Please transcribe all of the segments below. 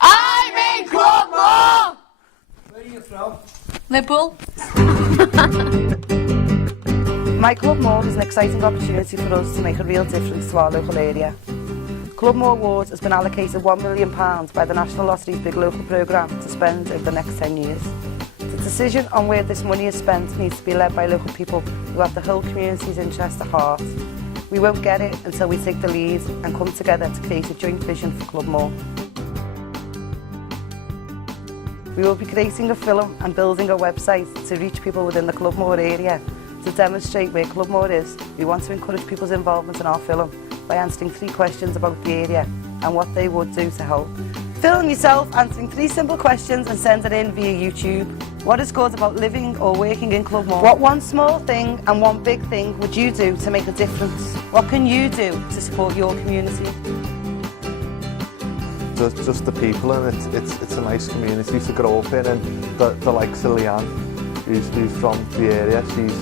I'm in Clubmoor! Where are you from? Liverpool. My Clubmoor is an exciting opportunity for us to make a real difference to our local area. Clubmoor Awards has been allocated £1 million by the National Lottery's big local programme to spend over the next 10 years. The decision on where this money is spent needs to be led by local people who have the whole community's interest at heart. We won't get it until we take the lead and come together to create a joint vision for Clubmoor. We will be creating a film and building a website to reach people within the Clubmoor area. To demonstrate where Clubmoor is, we want to encourage people's involvement in our film by answering 3 questions about the area and what they would do to help. Film yourself answering 3 simple questions and send it in via YouTube. What is good about living or working in Clubmoor? What one small thing and one big thing would you do to make a difference? What can you do to support your community? Just the people, and it's a nice community to grow up in, and the likes of Leanne, who's from the area, she's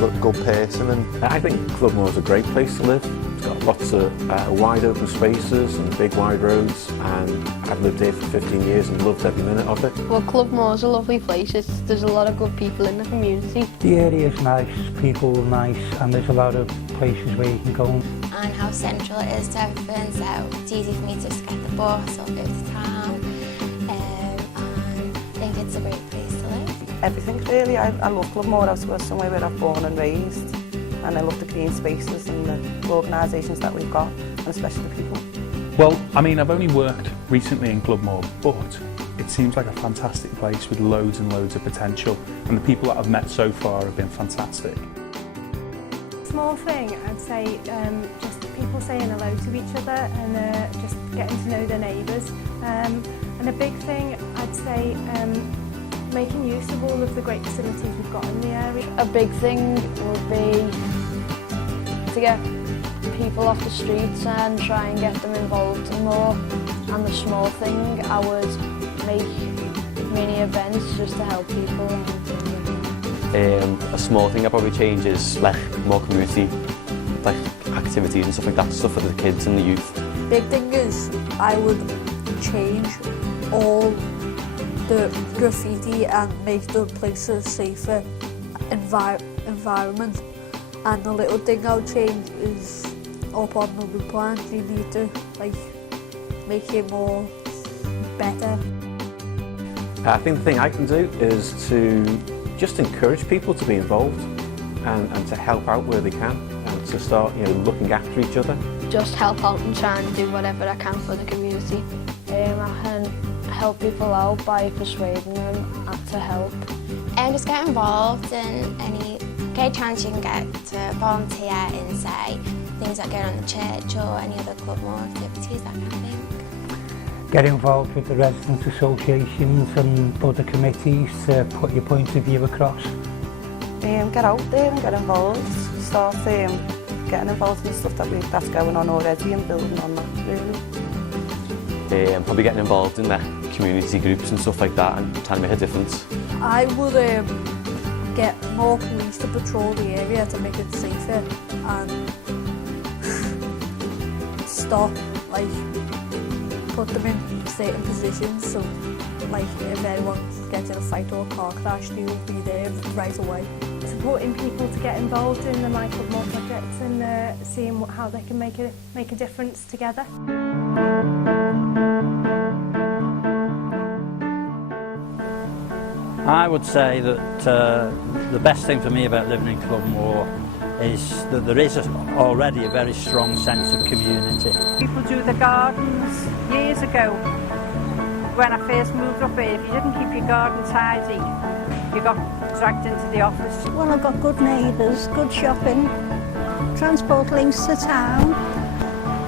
a good person. And I think Clubmoor is a great place to live. It's got lots of wide open spaces and big wide roads, and I've lived here for 15 years and loved every minute of it. Well, Clubmoor is a lovely place. There's a lot of good people in the community. The area is nice, people are nice, and there's a lot of places where you can go. And how central it is to everything, so it's easy for me to just get the bus or go to town, and I think it's a great place to live. Everything really. I love Clubmoor. I was somewhere where I've born and raised, and I love the green spaces and the organisations that we've got, and especially the people. Well, I mean, I've only worked recently in Clubmoor, but it seems like a fantastic place with loads and loads of potential, and the people that I've met so far have been fantastic. Small thing, I'd say just people saying hello to each other and just getting to know their neighbours. And a big thing, I'd say making use of all of the great facilities we've got in the area. A big thing would be to get people off the streets and try and get them involved more. And the small thing, I would make mini events just to help people. A small thing I'd probably change is like more community like activities and stuff like that, stuff for the kids and the youth. Big thing is I would change all the graffiti and make the place a safer environment. And the little thing I would change is up on the wood plant. You need to like make it more better. I think the thing I can do is to just encourage people to be involved and to help out where they can, and to start looking after each other. Just help out and try and do whatever I can for the community. I can help people out by persuading them to help. And just get involved in any chance you can get to volunteer in, say, things like going on the church or any other Clubmoor activities, that kind of thing. Get involved with the residents' associations and other committees to put your point of view across. Get out there and get involved. Start getting involved in the stuff that's going on already and building on that, really. Probably getting involved in the community groups and stuff like that and trying to make a difference. I would get more police to patrol the area to make it safer and stop, put them in certain positions, so if anyone gets in a fight or a car crash, they will be there right away. Supporting people to get involved in the My Clubmoor projects and seeing how they can make a difference together. I would say that the best thing for me about living in Clubmoor is that there is already a very strong sense of community. People do the gardens. Years ago, when I first moved up here, if you didn't keep your garden tidy, you got dragged into the office. Well, I've got good neighbours, good shopping, transport links to town.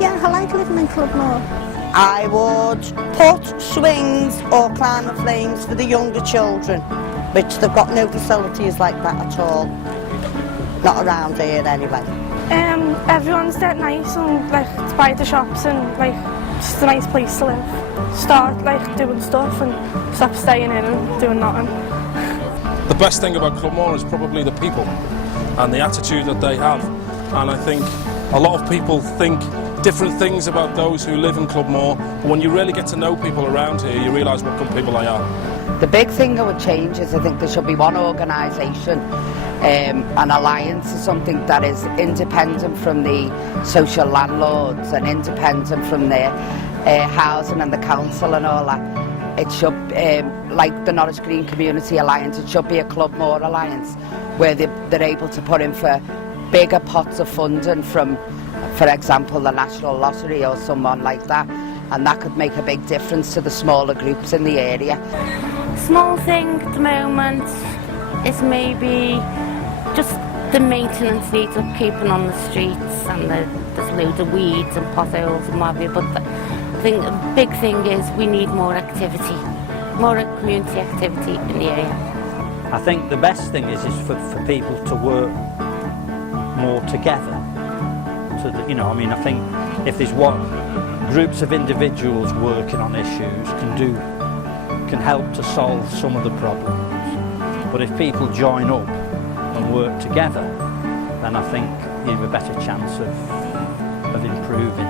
Yeah, I like living in Clubmoor. I would put swings or climber frames for the younger children, which they've got no facilities like that at all. Not around here anyway. Everyone's dead nice and to buy the shops and just a nice place to live. Start doing stuff and stop staying in and doing nothing. The best thing about Clubmoor is probably the people and the attitude that they have. And I think a lot of people think different things about those who live in Clubmoor, but when you really get to know people around here, you realise what good people they are. The big thing I would change is I think there should be one organisation, an alliance or something that is independent from the social landlords and independent from the housing and the council and all that. It should, like the Norwich Green Community Alliance, it should be a Clubmoor Alliance where they're able to put in for bigger pots of funding from, for example, the National Lottery or someone like that, and that could make a big difference to the smaller groups in the area. Small thing at the moment is maybe just the maintenance needs upkeeping on the streets, and there's loads of weeds and potholes and what have you, but the big thing is we need more activity, more community activity in the area. I think the best thing is for people to work more together. You know, I mean, I think if there's groups of individuals working on issues can help to solve some of the problems. But if people join up and work together, then I think you have a better chance of improving.